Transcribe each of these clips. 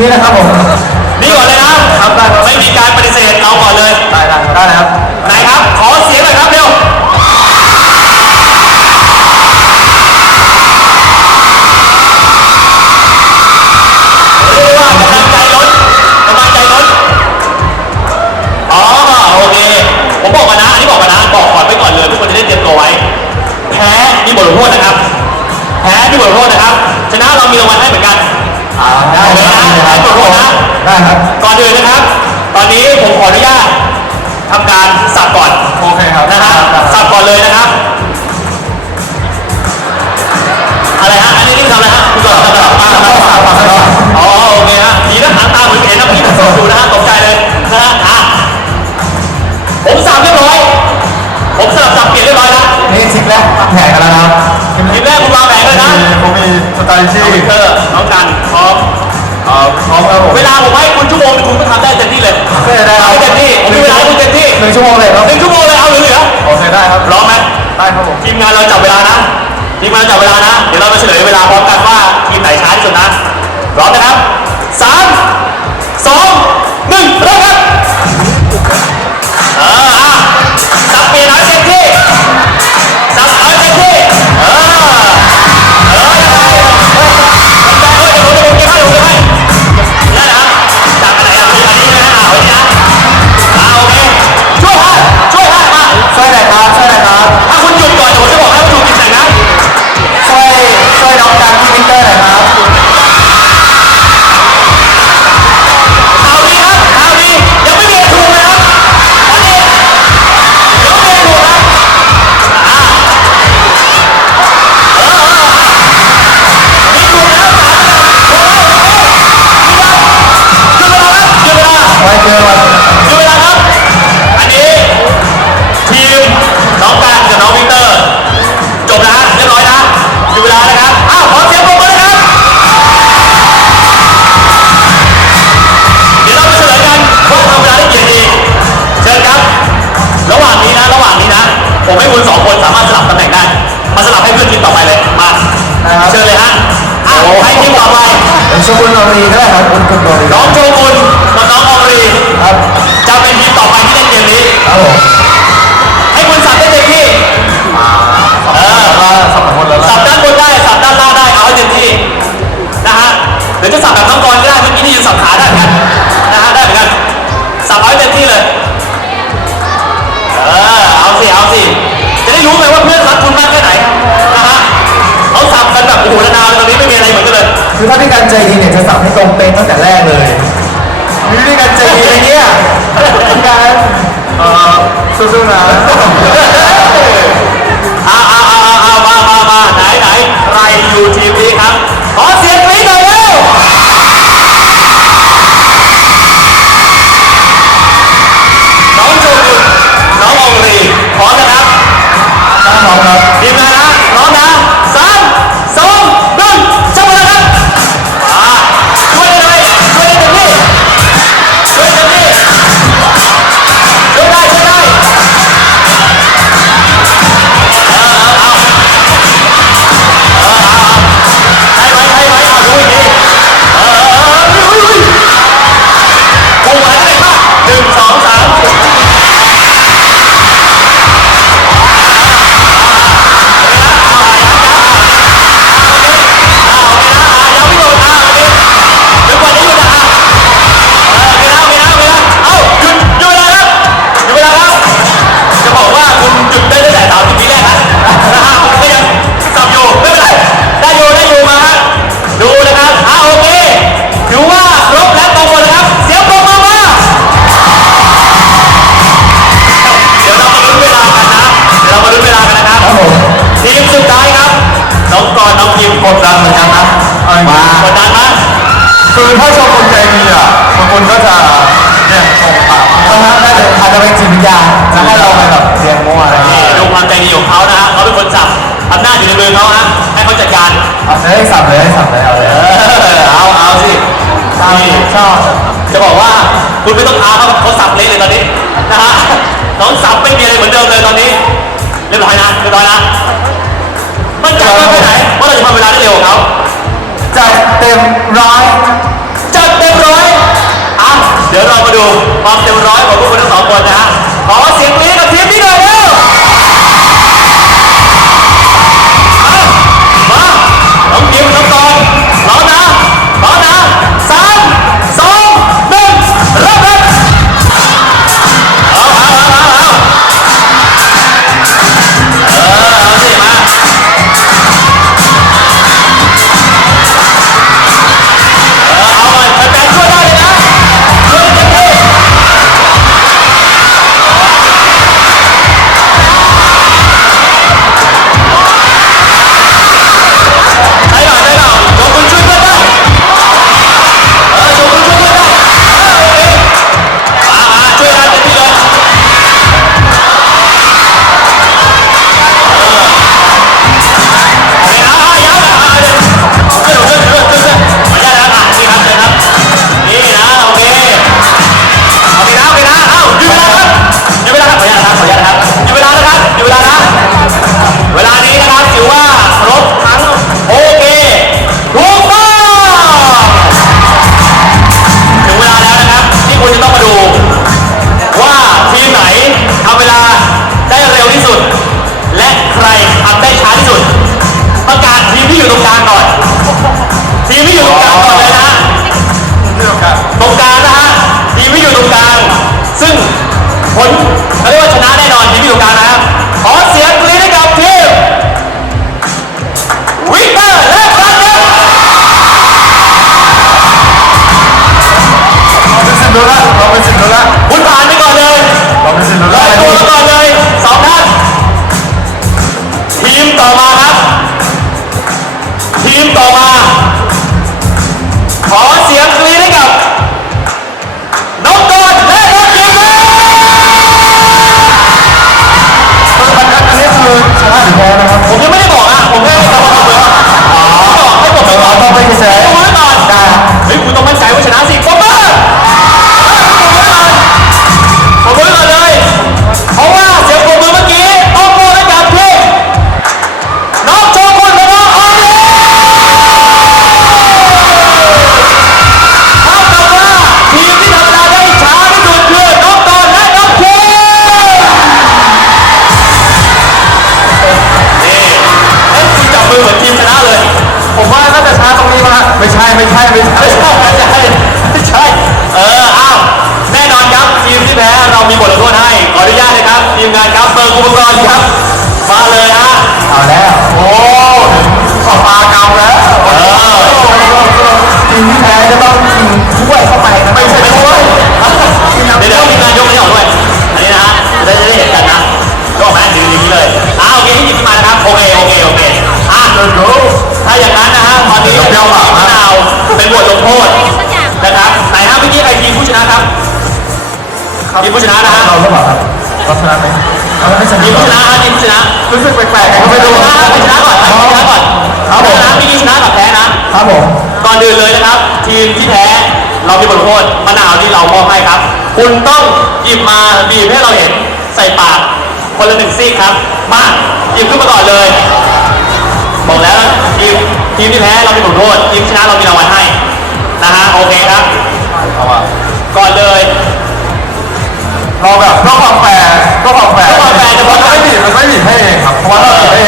นี่นะครับผม นี่ก่อนเลยนะครับ ไม่มีการปฏิเสธเอาก่อนเลย ได้ได้ได้นะครับ ไหนครับ ได้ครับ ก่อนอื่นนะครับ ตอนนี้ผมขออนุญาตทำการสับก่อนโอเคครับ นะฮะสับก่อนเลยนะครับ ได้ครับผมทีมงานเราจับเวลานะทีมงานจับเวลานะ เดี๋ยวเราจะเฉลยเวลาพร้อมกันว่าทีมไหนช้าที่สุดนะพร้อมนะครับสามสอง ชลบุรีก็ได้ครับชลบุรีน้องโชกุนกับน้องออรี 说う、呢。 อยู่ในมือเขาฮะให้เขาจัดการเอาเลยสับเลยสับเลยเอาเลยเอาเอาสิชอบนี่ชอบจะบอกว่าคุณไม่ต้องอาเขาเขาสับเละเลยตอนนี้นะฮะน้องสับไม่มีอะไรเหมือนเดิมเลยตอนนี้เรียบร้อยนะเรียบร้อยนะมั่นใจว่าแค่ไหนว่าเราจะทำเวลาได้เร็วกว่าเขาจัดเต็มร้อยจัดเต็มร้อยอะเดี๋ยวเรามาดูความเต็มร้อยของพวกคุณ ม่ใช่ไม่ใช่ไม่ใช่ไม่ใชเอออ้าวแน่นอนครับทีมที่แพ้เรามีบทลงโทษให้ขออนุญาตนะครับทีมงานครับเบิร์อุปกรณ์ครับมาเลยฮะเอาแล้วโอ้ขอปลากรรมแล้วเออทีมที่แพ้จะต้องกินถ้วยเข้าไปไม่ใช่ถ้วยเดี๋ยวเดี๋ยทีมงานยกนี้ออกด้วยอันนี้นะฮะจะได้เห็นกันนะก็อมาดึงนี้เลยอ้าวโอเคให้หยิบขึ้นมานะครับโอเคโอเคโอเคอะถ้าอย่างนั้นนะฮะตอนนี้เรา ครับทีมผู้ชนะนะฮะเราหรือเปล่าครับเราชนะไหมเรม่ชนะทีมผู้ชนะครับทีมผู้ชนะรู้สึกแปลกๆไงไม่รู้ชนะก่อนชนะก่อนครับชนะพี่ชนะกับแพ้นะครับผมก่อนอื่นเลยนะครับ ทีมที่แพ้เรามีบทโทษมะนาวที่เรามอบให้ครับ คุณต้องหยิบมาบีบให้เราเห็นใส่ปากคนละหนึ่งซีกครับมาหยิบขึ้นมาก่อนเลยบอกแล้วทีมทีมที่แพ้เรามีบทโทษทีมชนะเรามีรางวัลให้นะฮะโอเคครับก่อนเลย เราแบบก็ความแฟลก็ความแฟลก็ความแฟร์แต่มันไม่ผิดมันไม่ผิดให้เองครับเพราะว่าเราผิดให้เอง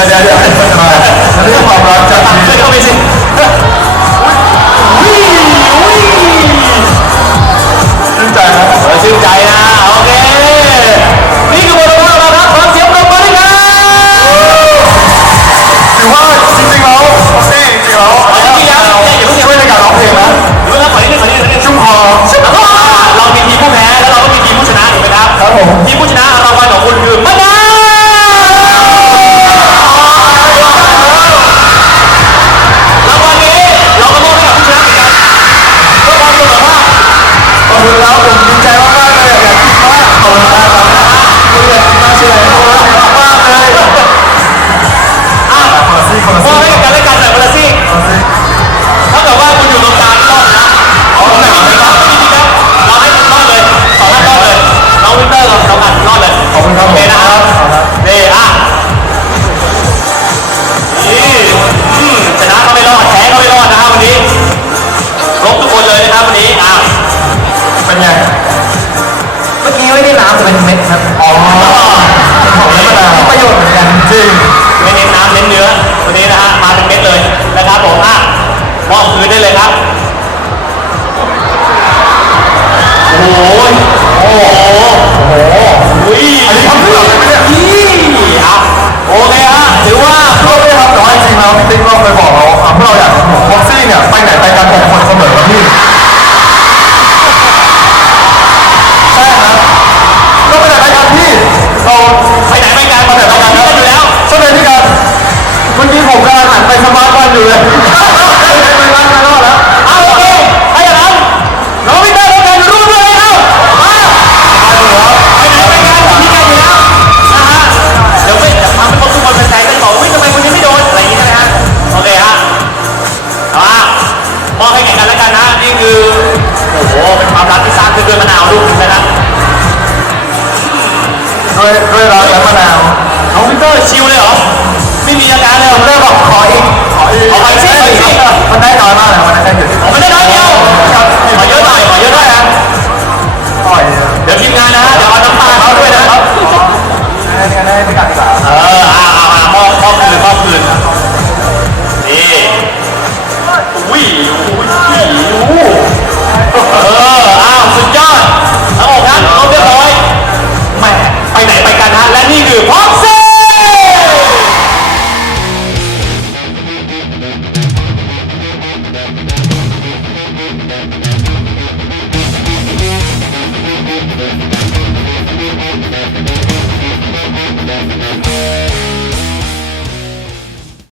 Jadi, yang ngobrol. จะเป็นเม็ดครับอ๋อของแล้วก็มีประโยชน์เหมือนกันจริงไม่เน้นน้ำเน้นเนื้อวันนี้นะฮะมาเป็นเม็ดเลยนะครับผมอะมอบคืนได้เลยครับโอ้โหโอ้โหโอ้โหอันนี้ทำเพื่อ